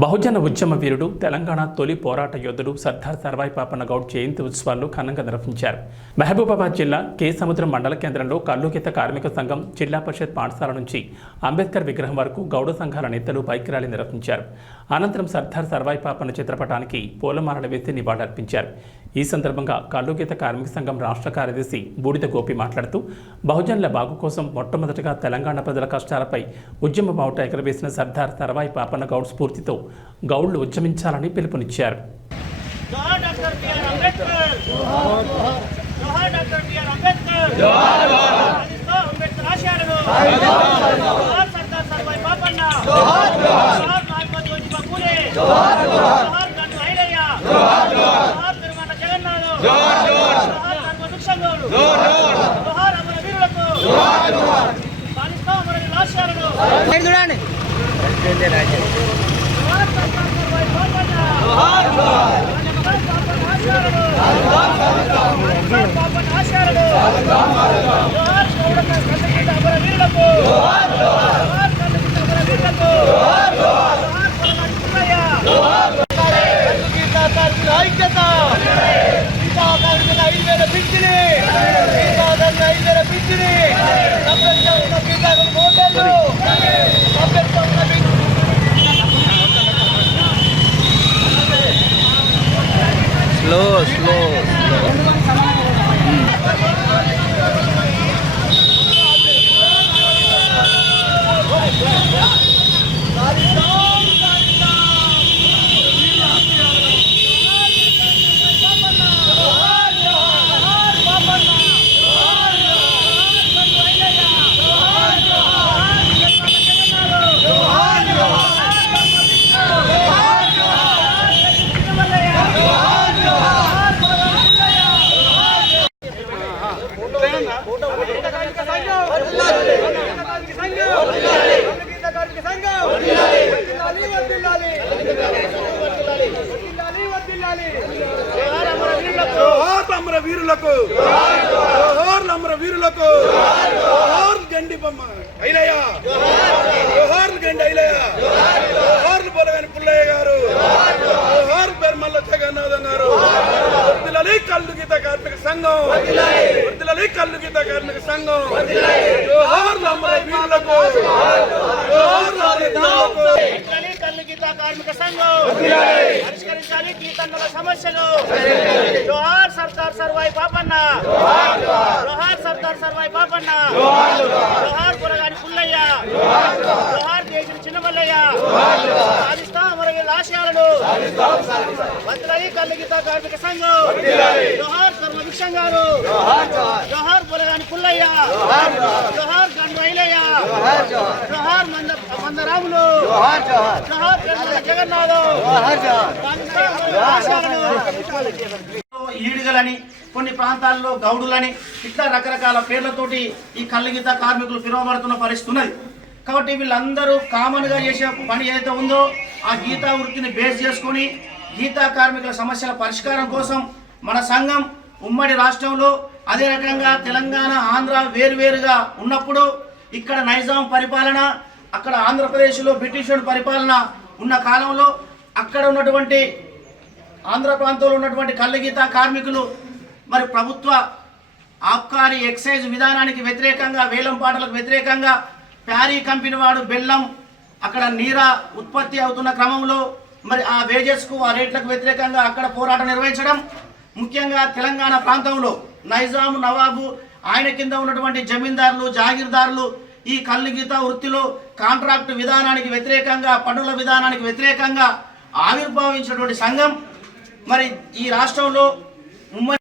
బహుజన ఉద్యమ వీరుడు తెలంగాణ తొలి పోరాట యోధుడు సర్దార్ సర్వాయి పాపన్న గౌడ్ జయంతి ఉత్సవాలు ఘనంగా నిర్వహించారు. మహబూబాబాద్ జిల్లా కే సముద్రం మండల కేంద్రంలో కల్లుగీత కార్మిక సంఘం జిల్లా పరిషత్ పాఠశాల నుంచి అంబేద్కర్ విగ్రహం వరకు గౌడ సంఘాల నేతలు బైక్ ర్యాలీ నిర్వహించారు. అనంతరం సర్దార్ సర్వాయి పాపన్న చిత్రపటానికి పూలమాలలు వేసి నివాళులర్పించారు. ఈ సందర్భంగా కల్లుగీత కార్మిక సంఘం రాష్ట్ర కార్యదర్శి బూడిద గోపి మాట్లాడుతూ బహుజనుల బాగు కోసం మొట్టమొదటగా తెలంగాణ ప్రజల కష్టాలపై ఉద్యమ బావుట ఎగరవేసిన సర్దార్ తరవాయి పాపన్న గౌడ్ స్ఫూర్తితో గౌడ్లు ఉద్యమించాలని పిలుపునిచ్చారు. జోహార్ కార్మికుల ఐక్యత slow అమర వీరులకు జోహార్ అమర వీరులకు జోహార్ గండి బొమ్మ. ఐలయ్య జోహార్ గండి ఐలయ్య జోహార్ బొలగని పుల్లయ్య గారు జోహార్ పెర్మల్ల జగన్నాథం గారు వర్దిలలి కల్లు గీత కార్మిక సంఘం వర్దిలలి కల్లు గీత కార్మిక సంఘం జోహార్ అమర వీరులకు జోహార్ అమర వీరులకు పరిష్కరించాలి కల్లు గీత కార్మిక సంఘం పరిష్కరించాలి కీర్తనల సమస్యలు. జోహార్ సర్దార్ సర్వాయి పాపన్న. జోహార్ సర్దార్ సర్వాయి పాపన్న. జోహార్ పురగాని పుల్లయ్య. జోహార్ దేశం చిన్నమల్లయ్య సాధిస్తా అమరవీరుల ఆశయాలను. భద్రయి కల్లు కార్మిక సంఘం. జోహార్ కర్మ భిక్షం గారు జోహార్ పురగాని పుల్లయ్య. జోహార్ గండు ఐలయ్య ఈడుగలని కొన్ని ప్రాంతాల్లో గౌడులని ఇట్లా రకరకాల పేర్లతోటి ఈ కళ్ళగీత కార్మికులు పిలువబడుతున్న పరిస్థితి ఉన్నది. కాబట్టి వీళ్ళందరూ కామన్గా చేసే పని ఏదైతే ఉందో ఆ గీతా వృత్తిని బేస్ చేసుకొని గీతా కార్మికుల సమస్యల పరిష్కారం కోసం మన సంఘం ఉమ్మడి రాష్ట్రంలో అదే రకంగా తెలంగాణ ఆంధ్ర వేరువేరుగా ఉన్నప్పుడు ఇక్కడ నైజాం పరిపాలన అక్కడ ఆంధ్రప్రదేశ్లో బ్రిటిషుడు పరిపాలన ఉన్న కాలంలో అక్కడ ఉన్నటువంటి ఆంధ్ర ప్రాంతంలో ఉన్నటువంటి కళ్ళగీత కార్మికులు మరి ప్రభుత్వ ఆబ్కారీ ఎక్సైజ్ విధానానికి వ్యతిరేకంగా వేలం పాటలకు వ్యతిరేకంగా ప్యారీ కంపెనీ వాడు బెల్లం అక్కడ నీరా ఉత్పత్తి అవుతున్న క్రమంలో మరి ఆ వేజెస్కు ఆ రేట్లకు వ్యతిరేకంగా అక్కడ పోరాటం నిర్వహించడం. ముఖ్యంగా తెలంగాణ ప్రాంతంలో నైజాము నవాబు ఆయన కింద ఉన్నటువంటి జమీందారులు జాగీర్దారులు ఈ కల్లుగీత వృత్తిలో కాంట్రాక్ట్ విధానానికి వ్యతిరేకంగా పన్నుల విధానానికి వ్యతిరేకంగా ఆవిర్భావించినటువంటి సంఘం మరి ఈ రాష్ట్రంలో ఉమ్మడి